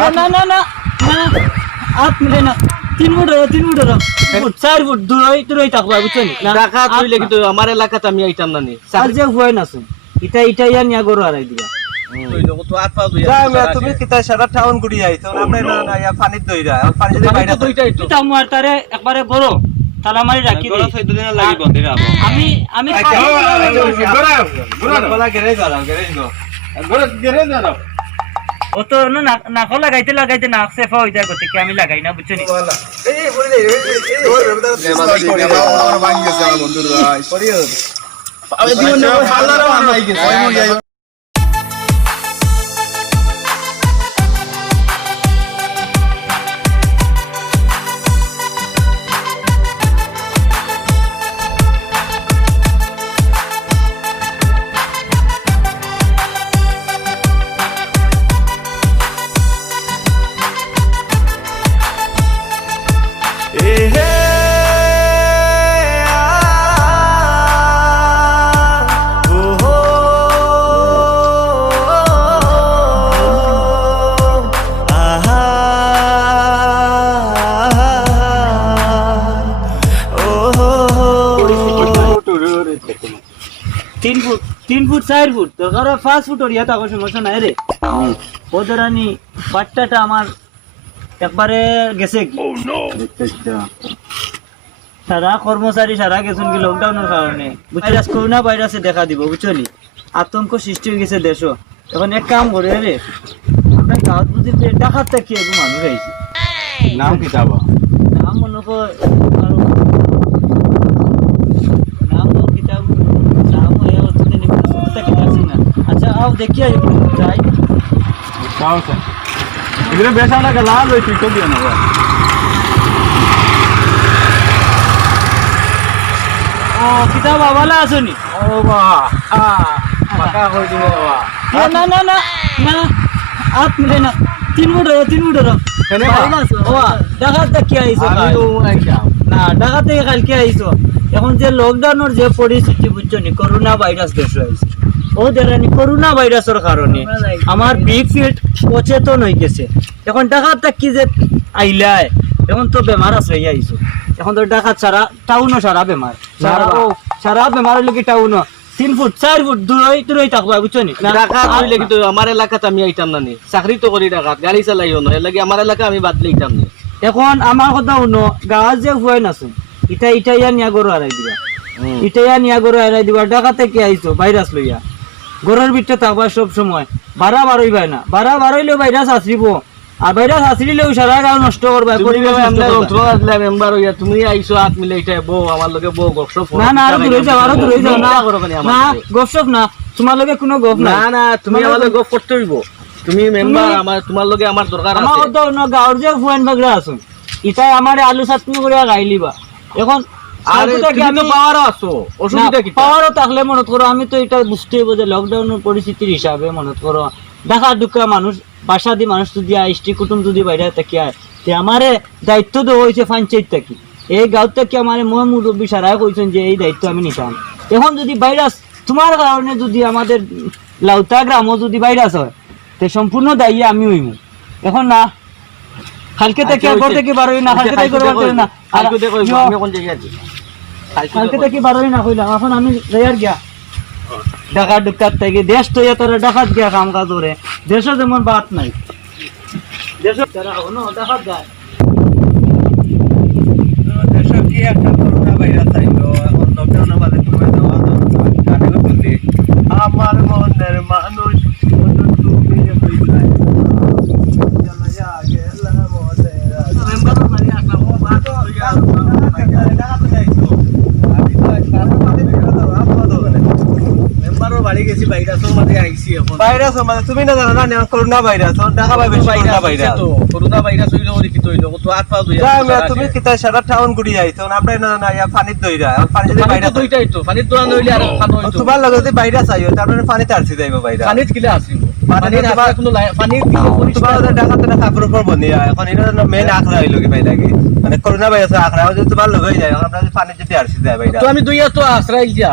না না না না হাত মিলে না 3 ফুট ধরো 3 ফুট ধরো 4 ফুট দূরই থাকবা বুঝছো না ডাকাত হইলে কিন্তু আমার এলাকাতে আমি আইতাম না নি আর যে হয় না শুন এটা ইয়া নিয়া গরু হারাই দিবা তো হাত পা ধুইয়া তুমি কিতা সারা টাউন ঘুরি আইছো আমরা না ইয়া পানির দইরা পানি যদি বাইরে দুইটাই তো এটা আমার তারে একবারে গরু তালা মারি রাখি গড়া 14 দিন লাগি বন্ধ রে আমি বলা গেরে যাও গেরে যাও ও তো নাক লাগাইতে নাক সেফা হয়ে যায় গতিকে আমি লাগাই না বুঝছো নি এই বলি দে আমার ভাঙি গেছে আমার বন্ধুরা আমি দিন না ফালারও আনাই গেছে তিন ফুট 4 ফুট দরকার 5 ফুট ওর ইয়াতে সমস্যা নাই রে ওদরানি পাট্টাটা আমার একবারে গেছে সারা কর্মচারী সারা গেছেন কি লকডাউনের কারণে ভাইরাস করোনা ভাইরাসে দেখা দিব বুঝলি আতঙ্ক সৃষ্টি হয়ে গেছে দেশও এখন এক কাম করে রে আমরা গাঁত বুঝি ডাকাতটা কি এগো মানুষ আইছে নাম কি যাবা নাম মনে কর আর নাম তো কিতাব নাম হয়ে হচ্ছে নিমিত্ত কিতাব না আচ্ছা আও দেখিয়া যাই কাউকে ইগরে বেসানা কে লাল হই তুই তো দিও না ও কিতাব আওয়ালা আসনি ও বাহ পাকা হই দিও বাবা না না না না হাত মিলে না 3 ফুট ধরো কেনে ও ডাকাত কি আইছো আমি তো আইছাম না ডাকাত থেকে কালকে আইছো এখন যে লকডাউনের যে পরিস্থিতি বুঝছো নি করোনা ভাইরাস দেশ হয়েছে ও দেরানি করোনা ভাইরাসের কারণে আমার বিগ ফিল্ড সচেতন হয়ে গেছে এখন ডাকাত কি যে আইলায় এখন তো বেমার আছে আইছো এখন তো ডাকাত সারা টাউনও সারা বেমার সারা বেমার লাগি টাউনও 3 ফুট 4 ফুট দূরই থাকবা বুঝছো নি ডাকাত হইলে কিন্তু আমার এলাকাতে আমি আইতাম না নি চাকরি তো করি ডাকাত গাড়ি চালাইও না এর লাগি আমার এলাকা আমি বাদ লইতাম না এখন আমার কথা শুনো গাছ যে হয় না শুন ইটা ইয়া নিয়া গরু হারাই দিবা ইটা ইয়া নিয়া গরু হারাই দিবা ডাকাতে কি আইছো ভাইরাস লইয়া গরুর ভিতরে থাকবা সব সময় বাড়া বারোই ভাই না বাড়া বারোইলেও ভাইরাস আসরিব আর ভাইরাস আসরিলেও সারা গাঁও নষ্ট করবা পরিবেশ নষ্ট করবা। মেম্বার হইয়া তুমি আইছো হাত মিলে এটা বউ আমার লগে বউ গপসপ না না আরো দূরে যাও না না গপসপ না তোমার লগে কোনো গপ না না না তুমি আমার লগে গপ করতে হইব তুমি মেম্বার আমার তোমার লগে আমার দরকার আমার আছে কথা শুনো গাঁওর যে ফুয়ান বাগরা আছো ইটাই আমার আলু চাটনি করে গাইলিবা এখন আরে তুমি তো পাওয়ারও আছো অসুবিধা কি পাওয়ারও থাকলে মনে করো আমি তো এটা বুঝতে হইব যে লকডাউনের পরিস্থিতির হিসাবে মনে করো দেখা দুঃখা মানুষ বাসা দিয়ে মানুষ যদি আইষ্টি কুটুম যদি বাইরে থাকি আয় তে আমারে দায়িত্ব দেওয়া হয়েছে পঞ্চায়েত থাকি এই গাঁত থেকে আমার মই মুরব্বী সারাই কইছেন যে এই দায়িত্ব আমি নিতাম এখন যদি ভাইরাস তোমার কারণে যদি আমাদের লাউতা গ্রামও যদি ভাইরাস হয় তে সম্পূর্ণ দায়ী আমি হইব এখন না কালকে থেকে আগর থেকে বারোই না কালকে থেকে করবার না কালকে দেখো আমি কোন জায়গায় আছি কালকে থেকে বারোই না কইলাম এখন আমি রেয়ার গিয়া ডাকাত ডুকাত থেকে দেশ তো তারা ডাকাত গিয়া কাম কাজ করে দেশও যেমন বাত নাই দেশ তারা হনো ডাকাত যায় দেশে কি একটা করোনা ভাইরাস আইলো এখন লকডাউনের বাদে তুমি দেওয়া গানে বললি আমার মনের মানুষ তুমি হইলাই জ্বালায়া গেলা মনে মেম্বার মারি আসলা ও বাত ডাকাত যাইছো আমি তো কারো মাঝে বেরো দাও আপা দাও মেম্বারও বাড়ি গেছি ভাইরাসও মাঝে আইছি এখন ভাইরাস মানে তুমি না জানো না করোনা ভাইরাস ঢাকা ভাই বেশি করোনা ভাইরাস তো করোনা ভাইরাস হইলো লিখিত হইলো তো হাত পা ধুইয়া তুমি কিতা সারা টাউন ঘুরি আইছো আমরা না ইয়া পানির দইরা পানি যদি পানি তো ভাইরাস দুইটাই তো পানির দোকান হইলে আর পানি হইতো তোমার লগে যদি ভাইরাস আইও তারপরে পানিতে আসি যাইবো ভাইরাস পানিত কিলে আসিব পানি পানির কোনো পানির তোমার ডাকাতে না কাপড় উপর বনিয়া এখন এটা মেন আখড়া হইলো কি ভাই লাগে মানে করোনা ভাইরাস আখড়া যদি তোমার লগে যায় আমরা যদি পানি যদি আসি যায় ভাইরাস তো আমি দুইয়া তো আশ্রয় যা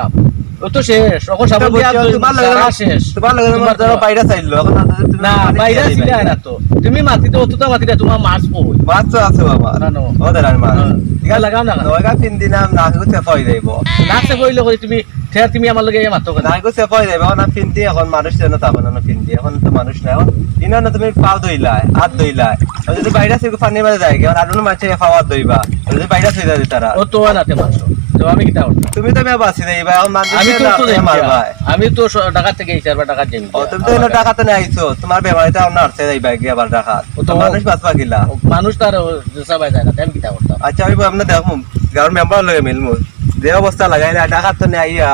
ও তো শেষ এখন সাবল দিয়া তোমার সারা শেষ তোমার লগে আমার ধরো বাইরে চাইলো এখন তুমি না পানি বাইরে দিয়া ছিল দিবা। না তো তুমি মাটিতে অতটা মাটিতে তোমার মাছ কই মাছ তো আছে বাবা না, না। ও দেন মাছ ইগা লাগাও না নয়গা তিন দিন আম না গুছে পাই যাইব নাচে কইলে কই তুমি ঠেয়া তুমি আমার লগে মাত্র কথা না গুছে পাই যাইব এখন তিন দিন এখন মানুষ যেন তাবো না তিন দিন এখন তো মানুষ না এখন ইনা না তুমি পাও দইলাই হাত দইলাই যদি বাইরে থেকে পানি মারে যায় এখন আরো মাছ খাওয়া দইবা যদি বাইরে থেকে যায় তারা ও তো নাতে মাছ তো আমি কিটা করতাম তুমি তো মেয়ে বাঁচি যাইবা এখন মানুষ আমি তো তো মারবা আমি তো টাকা থেকে এই চারবার টাকা দেই ও তুমি তো এনে টাকা তো নিয়ে আইছো তোমার বেমারিতে অন্য আর্থে যাইবা গিয়ে আবার টাকা ও তো তো মানুষ বাঁচবা গিলা মানুষ তার সবাই যায় না আমি কিটা করতাম আচ্ছা আমি আমরা দেখো গাঁর মেম্বার লগে মিলমু যে অবস্থা লাগাই না টাকা তো নিয়ে আইয়া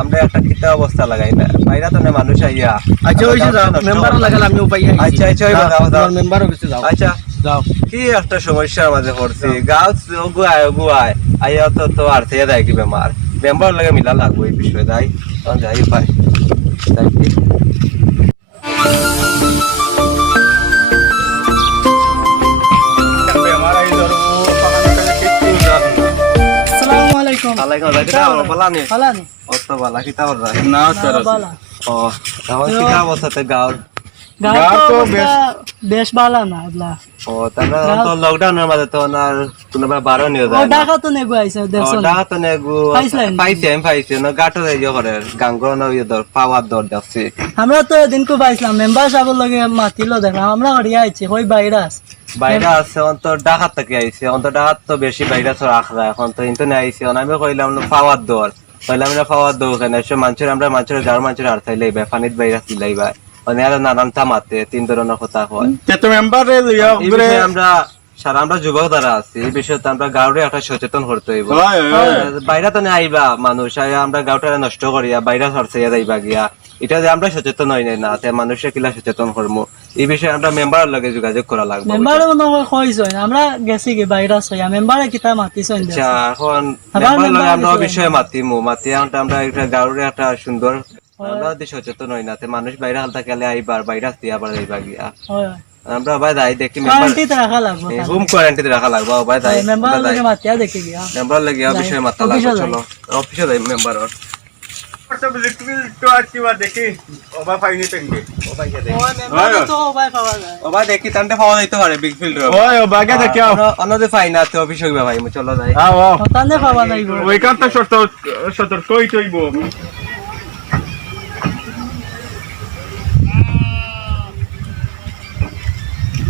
আমরা একটা কিতা অবস্থা লাগাই না বাইরে তো না মানুষ আইয়া আচ্ছা ওই যে মেম্বারও লাগালে আমি উপায় আচ্ছা আচ্ছা ওই দাও দাও মেম্বার অফিসে যাও আচ্ছা যাও কি একটা সমস্যার মাঝে পড়ছি গাও গুয়ায় আইয়া তো তো আর থেকে দেয় কি বেমার মেম্বার লগে মিলা লাগবো এই বিষয়ে যাই যাই উপায় যাই কি আসসালামু আলাইকুম আলাইকুম আসসালাম বলা নি ভালো নি অত বলা কিতা বলা না ভালো ও তাহলে কি অবস্থাতে গাঁর গাঁও তো বেশ ভালো না এগুলা ও তাহলে তো লকডাউনের মাঝে তো আর কোনোবা বারো নিয়ে ও যায় না ঢাকা তো নেগু আইছে দেখছো না? ডাকা তো নেগু পাইছিলেন? পাইছে আমি পাইছি না গাটো যাই করে গাঙ্গর না ইয়ে দর পাওয়ার দর যাচ্ছে আমরা তো এদিনকে পাইছিলাম মেম্বার সাহেবের লগে মাতিলো দেখলাম আমরা হরিয়া আইছি হই ভাইরাস বাইরে আছে অন্ত ডাকাত থেকে আইছে অন্ত ডাকাত তো বেশি বাইরে তো রাখরা এখন তো ইন্টারনে আইছে আমি কইলাম না পাওয়ার দর কইলাম না পাওয়ার দর কেন সে মানুষের আমরা মানুষের গাঁর মানুষের আর থাইলে পানিত বাইরে দিলাইবা মানে আর নানান তামাতে তিন ধরনের কথা হয় তো মেম্বারে লিয়া এই বিষয়ে আমরা সারা আমরা যুবক দ্বারা আছি এই বিষয়ে তো আমরা গাঁরে একটা সচেতন করতে হইব বাইরে তো না আইবা মানুষ আইয়া আমরা গাঁওটা নষ্ট করিয়া বাইরে সরছে যাইবা গিয়া এটা যে আমরা সচেতন হই না তে মানুষের কিলা সচেতন করবো এই বিষয়ে আমরা মেম্বারের লগে যোগাযোগ করা লাগবে মেম্বার মনে হয় কইছ আমরা গেছি কি ভাইরাস হইয়া মেম্বারে কিতা মাতিছেন আচ্ছা এখন আবার মেম্বারের লগে member আমরা কিছু বিষয়ে মাতিমু মাতিয়া আমরা একটা গাঁরে একটা সুন্দর আমরা যদি সচেতন হই না তে মানুষ বাইরে হালতা গেলে আইবার বাইরে দিয়া আবার যাইবা গিয়া আমরা ভাই যাই দেখি মেম্বার কোয়ারেন্টিতে রাখা লাগবে হোম কোয়ারেন্টাইনে রাখা লাগবে ভাই যাই মেম্বার লগে মাতিয়া দেখি গিয়া মেম্বার লাগে বিষয়ে মাতা লাগবে চলো অফিসে যাই মেম্বার দেখি ওবা ফাইনি পেঙ্গে ওই মেম্বার তো উপায় পাওয়া যায় ও ভাই দেখি তান্তে পাওয়া যাইতে পারে বিগ ফিল্ড ওই ওবাকে দেখি অন্যদের ফাইন আছে অফিস হইবে ভাই চলো যাই আও আও তানে পাওয়া যাইব ওইখান তো সতর্ক হইতে হইব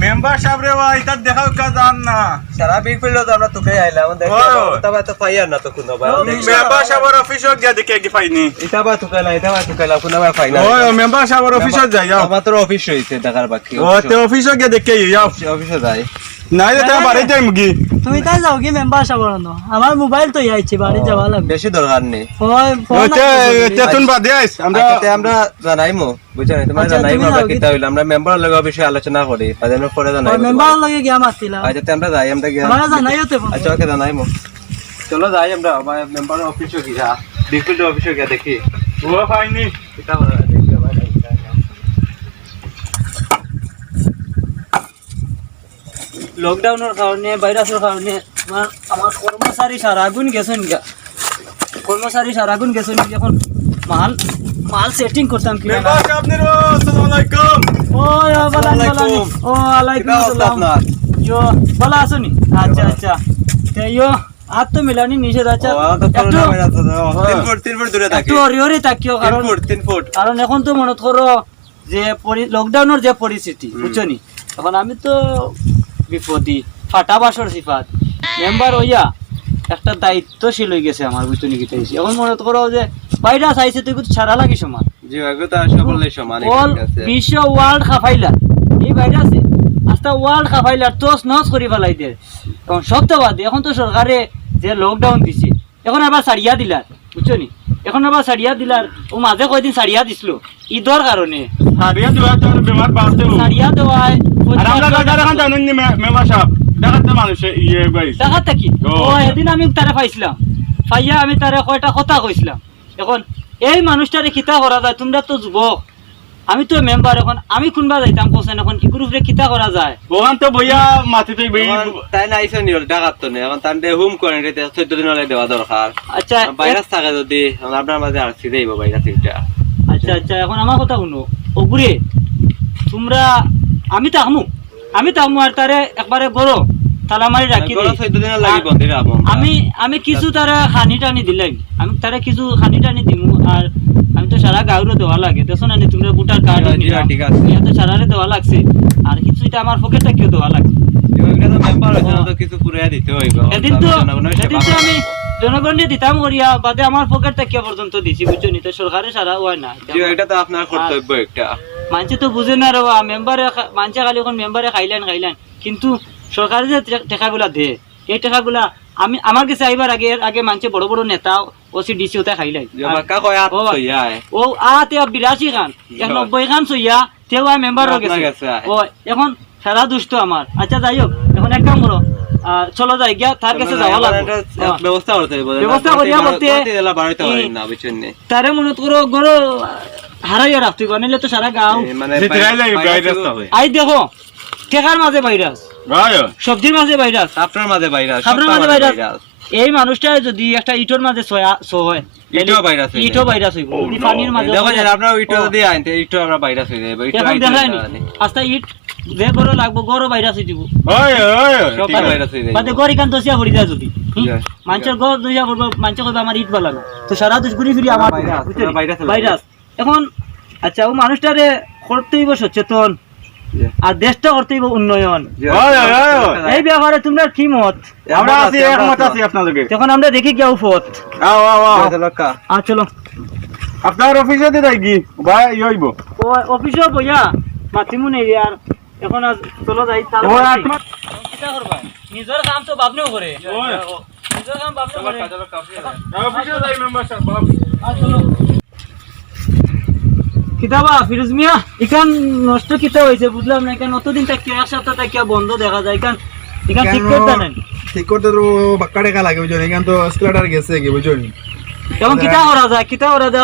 মেম্বার সাহেব রে ভাই তার দেখাও কাজ আন না সারা বিগ ফিল্ড আমরা তোকে আইলাম দেখি তবে তো ফাইয়ার না তো কোনো ভাই মেম্বার সাহেবের অফিসে গিয়া দেখে কি ফাইনি এটা বা তোকে লাই এটা বা তোকে লাই কোনো ভাই ফাইন ওই মেম্বার সাহেবের অফিসে যাই যাও আমার তো অফিস হইছে ঢাকার বাকি ও তে অফিসে গিয়া দেখে যাও অফিসে যাই নাই রে তা বাড়ি যাই মুগি তুমি তাই যাও কি মেম্বার সাহেব আমার মোবাইল তো আইছি বাড়ি যাওয়া লাগবে বেশি দরকার নেই ওই ফোন ওতে তেতুন বাদে আইস আমরা আচ্ছা আমরা জানাইমু বুঝছেন তোমরা আচ্ছা, জানাইমু তুমি আমরা যাও, কিতা হইলো আমরা মেম্বার লগে বিষয়ে আলোচনা করি তাদের পরে জানাইমু মেম্বার লগে গিয়া মাতিলা আচ্ছা আমরা যাই আমরা গিয়া আমরা জানাইতে ফোন আচ্ছা ওকে জানাইমু চলো যাই আমরা মেম্বার অফিসে গিয়া বিগ ফিল্ড অফিসে গিয়া দেখি ও ফাইনি কিতা বলা দেখি ভাই লকডাউনের কারণে ভাইরাসের কারণে আমার কর্মচারী সারাগুন গেছেন গা কর্মচারী সারাগুন গেছেন এখন মাল মাল সেটিং করতাম কি মেম্বার সাহেব নিরো আসসালামু আলাইকুম ও বালান বালান ও আলাইকুম কিতা অবস্থা আসসালাম আপনার ইয়ো ভালো আছো নি আচ্ছা আচ্ছা তে ইয়ো আর তো মিলানি নিষেধ আছে একটু তিন ফুট দূরে থাকি একটু অরিহরি থাকিও কারণ 3 ফুট কারণ এখন তো মনে করো যে লকডাউনের যে পরিস্থিতি বুঝছো নি এখন আমি তো বিপদী ফাটা বাসর সিফাত মেম্বার হইয়া একটা দায়িত্বশীল হয়ে গেছে আমার বুঝছো নি গীতা এখন মনে করো যে ভাইরাস আইছে তুই কিন্তু সারা লাগি সমান জি ভাই তো সকলেই সমান অল বিশ্ব ওয়ার্ল্ড খাফাইলা এই ভাইরাসে আস্তা ওয়ার্ল্ড খাফাইলা তোস নস করি ফেলাই দে এখন সত্যবাদী এখন তো সরকারে যে লকডাউন দিছে এখন আবার সারিয়া দিলার বুঝছো নি এখন আবার সারিয়া দিলার ও মাঝে কয়দিন সারিয়া দিছিল ঈদর কারণে হারিয়া দুয়া তো বেমার বাড়তে সারিয়া দেওয়ায় আর আমরা দাদা খান জানেন নি মেম্বার সাহেব দেখাতে মানুষ ইয়ে গাইস দেখা থাকি ও। ও এদিন আমি তারে পাইছিলাম পাইয়া আমি তারে কয়টা কথা কইছিলাম এখন এই মানুষটারে কিতা করা যায় তোমরা তো যুবক আমি তো মেম্বার, এখন আমি কোনবা যাইতাম কোসেন, এখন ইকুর উপরে কিতা করা যায়? ওখান তো বইয়া মাটিতে বই তাই না আইসো নিও ডাকাত তো নেই এখন তান্ডে হুম করেন রে 14 দিন হলে দেওয়া দরকার আচ্ছা ভাইরাস থাকে যদি এখন আপনার মাঝে আর সিধেইব ভাইরাস এটা আচ্ছা আচ্ছা, এখন আমার কথা শুনো ওগুরে, তোমরা আমি তাহমু আর তারে একবারে গরো তালা মারি রাখি গরো দেই। 14 দিন লাগি বন্ধি রাখবো আমি কিছু তারা খানি টানি দিলাই, আমি তারা কিছু খানি টানি দিমু, আর আমি তো সারা গাঁওরে দেওয়া লাগে, দেখো না তোমরা ভোটার কার্ড ঠিক আছে তো সারারে দেওয়া লাগছে, আর কিছু এটা আমার পকেটটা কেউ দেওয়া লাগছে। এটা তো মেম্বার হইছে না তো কিছু পুরো দিতে হইব এদিন তো আমি জনগণকে দিতাম করিয়া বাদে আমার পকেট থেকে পর্যন্ত দিছি, বুঝছো নি? তো সরকারে সারা হয় না, এটা তো আপনার কর্তব্য একটা মানুষে তো বুঝে না রে, মেম্বারে মানুষে খালি এখন মেম্বারে খাইলেন কিন্তু সরকারে যে টাকাগুলা দে, এই টাকাগুলা আমি আমার কাছে আইবার আগে মানুষে বড় বড় নেতা ওসি ডিসি ওটা খাইলাই, বাক্কা কয় আত সইয়ায় ও তে 82 খান 91 খান সইয়া তেও মেম্বার হয়ে গেছে। ও এখন সারা দুষ্ট আমার। আচ্ছা যাই হোক, এখন এক কাম করো, চলো যাই গিয়া তার কাছে যাওয়া লাগবে, ব্যবস্থা করতে হইব ব্যবস্থা করিয়া করতে এলা বাড়াইতে হয় না বুঝছেন নি তারে মনে করো গরো হারাইয়া রাখতে গনিলে তো সারা গাঁও মানে জিতরাই লাগে ভাইরাস হবে আই দেখো টেকার মাঝে ভাইরাস, গায় সবজির মাঝে ভাইরাস, আপনার মাঝে ভাইরাস আপনার মাঝে ভাইরাস। এই মানুষটা যদি একটা ইটোর মাঝে হয় ইটো ভাইরাস হইবে। ইটো ভাইরাস হইব, পানির মাঝে দেখো যে আপনার ইটো যদি আনতে ইটো আমরা ভাইরাস হয়ে যাবে ইটো এখন দেখায়নি আস্তা ইট যে গরো লাগবো গরো ভাইরাস হয়ে দিব, ওই ওই সব ভাইরাস হয়ে যাবে বাদে গরি কান দসিয়া ভরি যায় যদি Yeah. মানুষের গর দসিয়া ভরবো, মানুষ কইবে আমার ইট বালা না, তো সারা দেশ ঘুরি ফিরি আমার ভাইরাস, বুঝছেন? ভাইরাস হয়ে ভাইরাস। এখন আচ্ছা ও মানুষটারে করতে হইব সচেতন, আর দেশটা করতে হইব উন্নয়ন। ওই ওই এই ব্যাপারে তোমরা কি মত? আমরা আছি একমত আছি আপনাদেরকে তখন আমরা দেখি কেউ ফত আও আও আও চলো আপনার অফিসে দি যাই কি ভাই ইইব ও অফিসে বইয়া মাতিমু নেই আর এখন আজ চলো যাই তাহলে ও আত্মা কিটা করবা নিজের কাম তো বাপনেও করে ওই নিজের কাম বাপনেও করে অফিসে যাই মেম্বার সাহেব বাপ চলো কিতাবা ফিরোজ মিয়া এখান নষ্ট কিতা হয়েছে বুঝলাম না, এখান অতদিন থেকে এক সপ্তাহ থেকে বন্ধ দেখা যায়, এখান ঠিক করতে নেন ঠিক করতে তো বাক্কা টাকা লাগে বুঝছো এখান তো স্কুলার গেছে কি বুঝছো এখন কিতা করা যায়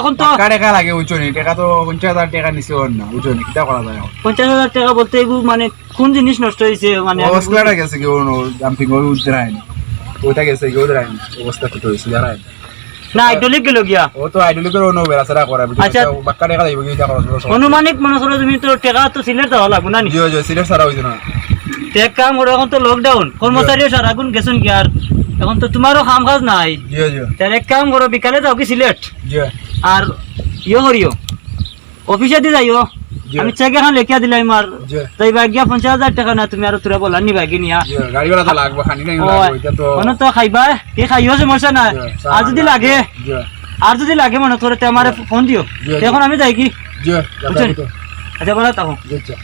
এখন তো বাক্কা টাকা লাগে বুঝছো টাকা তো 50,000 টাকা নিছে ওর না বুঝছো কিটা করা যায় 50,000 টাকা বলতে এগুলো মানে কোন জিনিস নষ্ট হয়েছে মানে ও স্কুলার গেছে কি ওর জাম্পিং ওই উদ্রাইন ওটা গেছে কি উদ্রাইন অবস্থা কি হইছে জানাই না আইডলিক গেল গিয়া ও তো আইডলি করে নো বেরাসরা করে আচ্ছা। বুঝছো বাক্কা টাকা দিব কি টাকা করছো অনুমানিক মনে করো তুমি তো টাকা তো সিলেট দেওয়া লাগবে না নি জিও জিও সিরিয়াস সারা হইছে না এক কাম করো, এখন তো লকডাউন কর্মচারীও সারাগুন গেছেন কি আর এখন তো তোমারও কাম কাজ নাই, জিও জিও তার এক কাম করো বিকালে যাও কি সিলেট জিও আর ইয়ে করিও অফিসে দি যাইও, আমি চেক এখন লেখিয়া দিলাম আর জিও তাই বাগিয়া 50,000 টাকা না তুমি আর তোরা বলা নি বাগি নিয়া জিও গাড়ি ভাড়া তো লাগবে খানি নাই লাগবে এটা তো মনে তো খাইবা কি খাইও সমস্যা নাই, আর যদি লাগে জিও মনে করে তে আমারে ফোন দিও, জি, জি। এখন আমি যাই কি জিও বুঝছেন? আচ্ছা বলা তাও জিও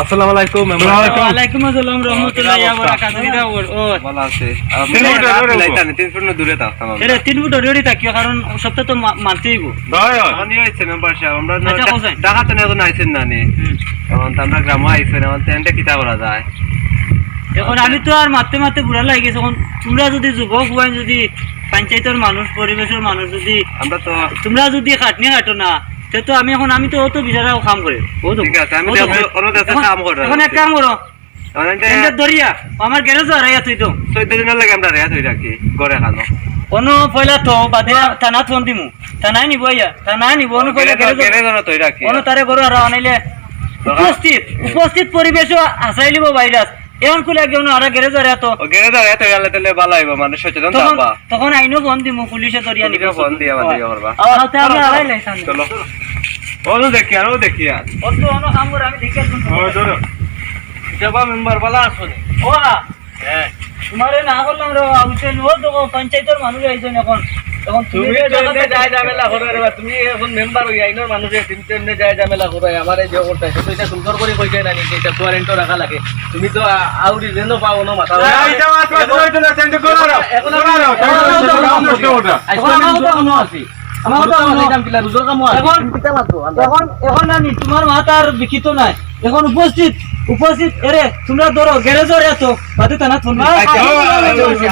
আসসালামু আলাইকুম মেম্বার ওয়ালাইকুম আসসালাম রহমতুল্লাহি ওয়া বারাকাতুহু। ও ভালো আছে তিন ফুট দূরে লাইটানে 3 ফুট দূরে থাকতাম আমরা এরে 3 ফুট ওরি থাকিও কারণ সপ্তাহ তো মানতেইব। ভাই আমি হইছে মেম্বার সাহেব আমরা আচ্ছা, কোথায়? ডাকাতে এখন আইছেন না নি এখন তো আমরা গ্রামে আইছেন এখন তেনটা কিতা করা যায় এখন আমি তো আর মারতে বুড়া লাগি গেছে, এখন তোমরা যদি যুবক হন, যদি পঞ্চায়েতের মানুষ পরিবেশের মানুষ যদি আমরা তো তোমরা যদি খাটনি কাটো না তে তো আমি তো অত বিচারা কাম করে ঠিক আছে আমি অনুদেশে কাম করব এখন এক কাম করো এন্ডার দরিয়া আমার গ্যারেজ আর তুই তো 14 দিনের লাগে আমরা রেয়াত হই রাখি ঘরে খানো অনু পয়লা তো বাদে থানা ফোন দিমু থানায় নিব ইয়া থানায় নিব অনু পয়লা গ্যারেজ তৈ রাখি অনু তারে গরু আর আনাইলে উপস্থিত পরিবেশও আসাই লিব ভাইরাস এখন খুলে গেল আর গ্যারেজ আর এত ও গেরে দাঁড়িয়ে তো গেলে তাহলে ভালো হইব মানুষ সচেতন থাকবা তখন আইনো ফোন দিমু পুলিশে দরিয়া নিবে ফোন দিয়ে আমাদের করবা আতে আমি আড়াই লাইছান চলো ওনো দেখি আর অত অন কাম করে আমি দেখে শুনছি ও ধরো জবা মেম্বার বলা আসলে ও হ্যাঁ তোমারে না বললাম রে উঠেন ও তো পঞ্চায়েতের মানুষ আইছেন এখন তুমি তেমনে যায় ঝামেলা করে রে তুমি এখন মেম্বার হই আইনোর মানুষে তুমি তেমনে যায় ঝামেলা করে আমারে যে করতে সেটা এটা সুন্দর করে কই যায় না নি এটা কোয়ারেন্টাইন রাখা লাগে তুমি তো আউরি জেনো পাও না মাথা এইটা মাত্র হইতো না চেঞ্জ করো না এখন এখন আমার কথা মনে আছে আমার কথা মনে আছে রুজোর কাম আছে এখন না নি তোমার মাথার বিকিত নাই এখন উপস্থিত এরে তোমরা ধরো গ্যারেজর এত বাদে তা না তোমরা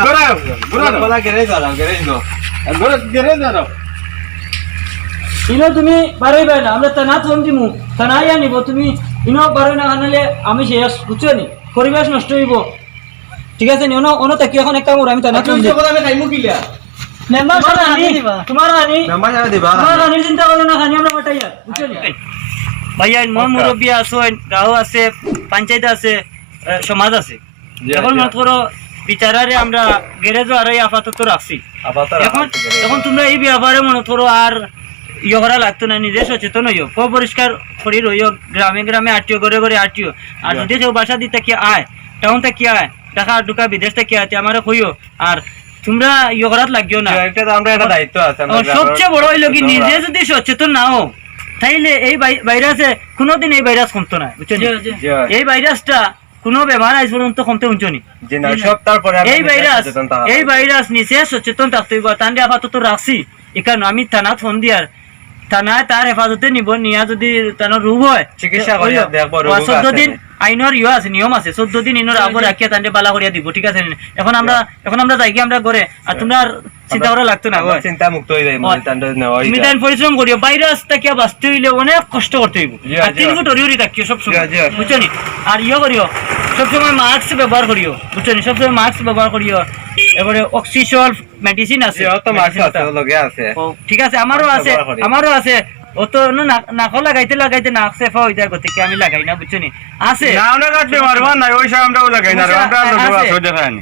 ঘোরা ঘোরা বলা গেরে যাও গেরে দাঁড়াও ইনো তুমি বারোই পাই না আমরা থানা ফোন দিমু থানায় আনিব তুমি ইনো বারোই না আনালে আমি শেষ বুঝছো নি পরিবেশ নষ্ট হইব ঠিক আছে নি অনো তাকি এখন এক কাম করো আমি থানা ফোন দিই আমি খাইমু কিলা মেম্বার সাহেব আনি দিবা তোমার আনি মেম্বার সাহেব দিবা তোমার আনির চিন্তা করো না খানি আমরা বাটাইয়া বুঝছো নি ভাইয়া মন মুরব্বী আছো গাঁও আছে পঞ্চায়েত আছে সমাজ আছে এখন মত করো বিচারারে আমরা গ্যারেজও আর আপাতত রাখছি এখন এখন তোমরা এই ব্যাপারে মনে করো আর ইয়ে করা লাগতো না নিজে সচেতন হইও পরিষ্কার করি রইও গ্রামে গ্রামে আটিও ঘরে ঘরে আটিও আর যদি কেউ বাসা দিতে কি আয় টাউন থেকে আয় ঢাকা ঢুকা বিদেশ থেকে আয় আমারে কইও আর তোমরা ইয়ে করাত লাগিও না এটা তো আমরা একটা দায়িত্ব আছে সবচেয়ে বড় হইলো কি নিজে যদি সচেতন না হও তাইলে এই ভাইরাসে কোনোদিন এই ভাইরাস কমতো না বুঝছো এই ভাইরাসটা কোনো বেমার আজ পর্যন্ত কমতে উঞ্চ নি সব তারপরে এই ভাইরাস নিচে সচেতন থাকতে হইব তান্ডে আপাতত রাখছি এখানে আমি থানা ফোন দিয়ার থানায় তার হেফাজতে নিব নিয়া যদি তার রোগ হয় চিকিৎসা করিয়া দেখবো 14 দিন আইনের ইয়ে আছে নিয়ম আছে 14 দিন ইনোর আবর রাখিয়া তান্ডে বালা করিয়া দিব ঠিক আছে এখন আমরা যাই আমরা করে আর তোমরা চিন্তা করা লাগতো না চিন্তা মুক্ত হয়ে যায় তুমি তাই পরিশ্রম করিও ভাইরাস থেকে বাঁচতে হইলে অনেক কষ্ট করতে হইব আর 3 ফুট অরিওরি থাকিও সবসময় বুঝছো নি আর ইয়ে করিও সবসময় মাস্ক ব্যবহার করিও বুঝছো নি সবসময় মাস্ক ব্যবহার করিও এবারে অক্সিজেন মেডিসিন আছে ঠিক আছে আমারও আছে ও তো নাক লাগাইতে নাক সেফা হয়ে যায় গতিকে আমি লাগাই না বুঝছো নি আছে না আমরা কাটবে মারবা না ওই সব আমরাও লাগাই না আমরা লোক আছে দেখানি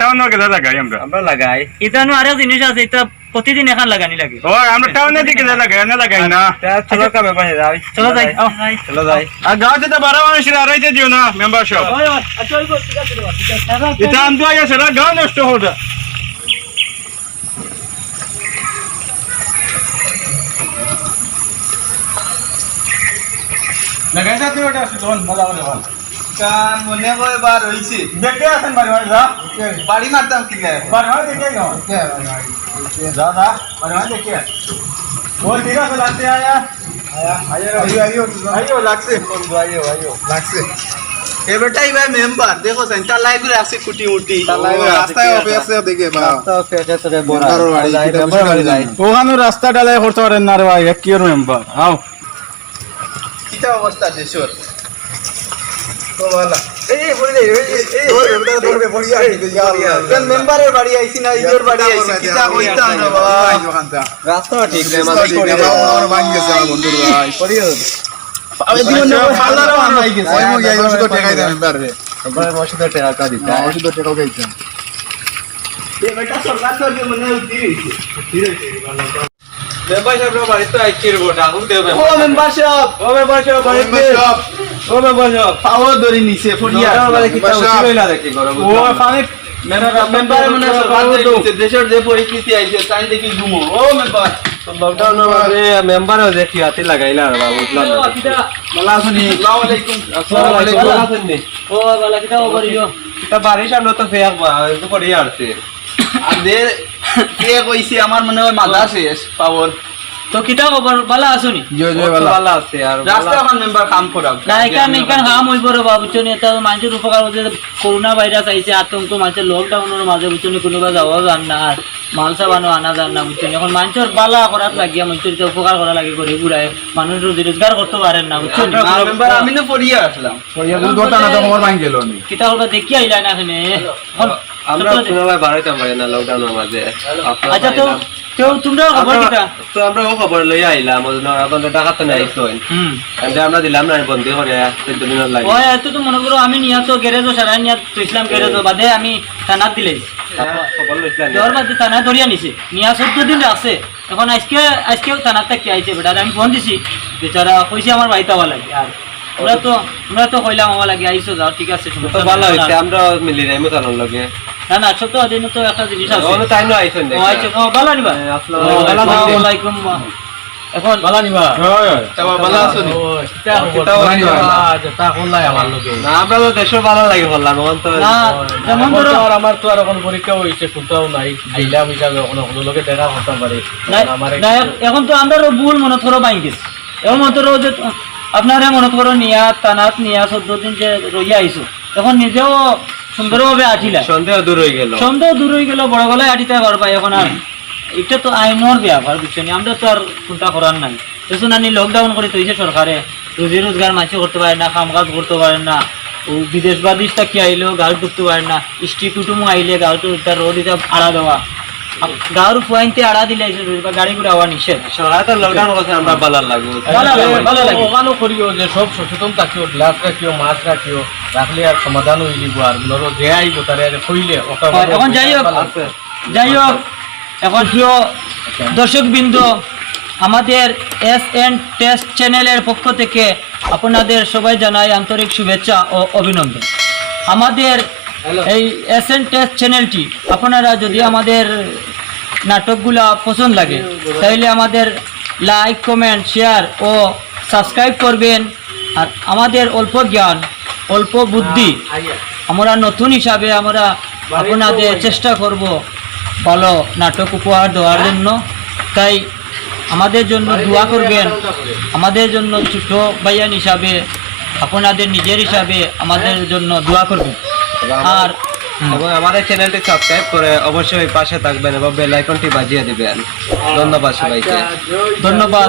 টাউন কে লাগাই আমরা লাগাই এটানো আরেক জিনিস আছে এটা প্রতিদিন এখন লাগানি লাগে ও আমরা টাউনে দিকে লাগাই না চলো কামে পাশে যাই চলো যাই আর গাঁৱতে তো 12 মানুষের আড়াইতে দিও না মেম্বারশিপ এটা আনতো আগে সেটা গাঁও নষ্ট হতো লাগাই যাতে ওটা দোন মজা মজা ভালো কান মনে হয় বার হইছে দেখে আছেন বাড়ি বাড়ি যা বাড়ি মারতাম কি লাগে বাড়ি বাড়ি দেখে যাও যা যা বাড়ি বাড়ি দেখে ওর ঠিক আছে লাগতে আয়া আইও লাগছে আইও লাগছে এবারটাই ভাই মেম্বার দেখো সেন্টার লাইন করে আছে কুটি মুটি রাস্তায় অফিসে দেখে বা ওখানে রাস্তা ডালাই করতে পারেন না রে ভাই এক কি মেম্বার আও কিটা অবস্থা দেশর তো ভালো এই বলি এই বড়িয়া কেন মেম্বারের বাড়ি আইছি না ইজোর বাড়ি আইছি কিটা কইতাম না বাবা রাস্তা ঠিক রে মাঝে করে আমার ভাঙ গেছে আমার বন্ধুর ভাই পড়িও আমি দিন না ফালার বানাই ওই মো গিয়ে ওষুধ টাকা দেন মেম্বার রে একবার ওষুধ টাকা দিতা ওষুধ টাকা গাইছে এ বেটা সরকার থেকে মনে উঠি মেম্বার সাহেব বাড়ি তো আইছি রে গোটা হুক দেবে ও মেম্বার সাহেব বাড়িতে ও মেম্বার সাহেব পাওয়ার ধরে নিছে ফুটিয়া বলে কি তা উচিলা দেখি গরম ও পানি মেম্বার মনে সরকার থেকে দেশের যে পরিস্থিতি আইছে তাই দেখি ঘুমো ও মেম্বার লকডাউনের মাঝে মেম্বারও দেখি হাতে লাগাইলা আর বাবু বুঝলাম ভালো আছেন আসসালামু আলাইকুম আসসালামু আলাইকুম ভালো আছেন ও বালা কিটা ওবরিও এটা বাড়ির সামনে তো ফেক তো পড়ে আসছে আর দে কে কইছি আমার মনে হয় মাথা শেষ পাওয়ার তো কিটা খবর বালা আসুনি ভালো আছে আর রাস্তা এখন মেম্বার কাম করা না এখান কাম হইব রে বাবু চনি এটা মানুষের উপকার হচ্ছে করোনা ভাইরাস আইছে আতঙ্ক মানুষের লকডাউনের মাঝে বুঝছনি কোনোবা যাওয়া যান না আর মালসা বানো আনা যান না বুঝছনি এখন মানুষের বালা করার লাগিয়া মানুষের উপকার করা লাগে করে ঘুরায় মানুষ রোজগার করতে পারেন না বুঝছনি মেম্বার আমি না পড়িয়া আসলাম পড়িয়া দুটো না তো আমার ভাঙ গেল নি কিটা হলবা দেখি আইলা না এখানে আমরা কোনোভাবে বাড়াইতাম পারি না লকডাউনের মাঝে আচ্ছা তো কেউ তোমরা খবর কিটা তো আমরা ও খবর লই আইলাম আপনাদের টাকা তো নাই কইন আমরা দিলাম না বন্ধ করে 14 দিন লাগে ওই এত তো মনে করো আমি নিয়া তো গ্যারেজও সারাই নিয়া তো ইসলাম গ্যারেজও বাদে আমি থানাত দিলে খবর লইছিলাম দেওয়ার বাদে থানা ধরিয়া নিছে নিয়া 14 দিন আছে এখন আজকেও থানাতে কি আইছে বেটা আমি ফোন দিছি বেচারা কইছে আমার বাড়িতে আওয়া লাগে আর আমরা তো কইলাম আওয়া লাগে আইছো যাও ঠিক আছে তো ভালো হইছে আমরা মিলি নাই মতানোর লাগে না না ছোট দিন তো একটা জিনিস আছে ওনো তাই না আইছেন ও আইছে ও ভালো নিবা আসসালামু আলাইকুম এখন ভালো নিবা ভালো আছো না আমরা তো দেশের ভালো লাগে বললাম এখন তো না যেমন ধরো আমার তো আর এখন পরীক্ষা হইছে কোথাও নাই আইলাম হিসাবে কোনো লোকে দেখা করতে পারে না এখন তো আমরা ভুল মনে করো বাইং গেছি এখন মনে করো যে আপনারা মনে করো নিয়া তানাত নিয়া 14 দিন যে রইয়া আইছো এখন নিজেও সুন্দরভাবে আটিলা সন্দেহ দূর হয়ে গেল বড় গলায় আটিতে পারবা এখন আর এটা তো আইনের ব্যাপার বুঝছেন, আমরা তো আর কোনটা করার নাই। দেখুন আমি লকডাউন করে তৈছে সরকারে, রুজি রোজগার মাঝে করতে পারে না, কাম কাজ করতে পারেন না, ও বিদেশ বাদিশটা কি আইলেও গাঁও ঢুকতে পারে না, স্ত্রী কুটুম আইলে গাঁওতে তার রোড এটা আড়া দেওয়া, গাঁওর পয়েন্টে আড়া দিলে গাড়ি ঘুরে আওয়া নিষেধ। সরকার তো লকডাউন করছে, আমরা বালার লাগবে ভালো লাগে। ওখানেও করিও যে সব সচেতন থাকিও, গ্লাস রাখিও, মাছ রাখিও, রাখলে আর সমাধান হয়ে যাব। আর ধরো যে আইব তারে আর কইলে ওটা এখন যাই হোক, এখন প্রিয় দর্শকবৃন্দ, আমাদের SN টেস্ট চ্যানেলের পক্ষ থেকে আপনাদের সবাই জানাই আন্তরিক শুভেচ্ছা ও অভিনন্দন। আমাদের এই SN টেস্ট চ্যানেলটি আপনারা যদি আমাদের নাটকগুলা পছন্দ লাগে তাহলে আমাদের লাইক, কমেন্ট, শেয়ার ও সাবস্ক্রাইব করবেন। আর আমাদের অল্প জ্ঞান, অল্প বুদ্ধি, আমরা নতুন হিসাবে আমরা আপনাদের চেষ্টা করব ভালো নাটক উপহার দেওয়ার জন্য। তাই আমাদের জন্য দোয়া করবেন, আমাদের জন্য ছোট ভাইয়ান হিসাবে, আপনাদের নিজের হিসাবে আমাদের জন্য দোয়া করবেন। আর এবং আমাদের চ্যানেলটি সাবস্ক্রাইব করে অবশ্যই পাশে থাকবেন এবং বেল আইকনটি বাজিয়ে দিবেন। ধন্যবাদ সবাইকে। ধন্যবাদ।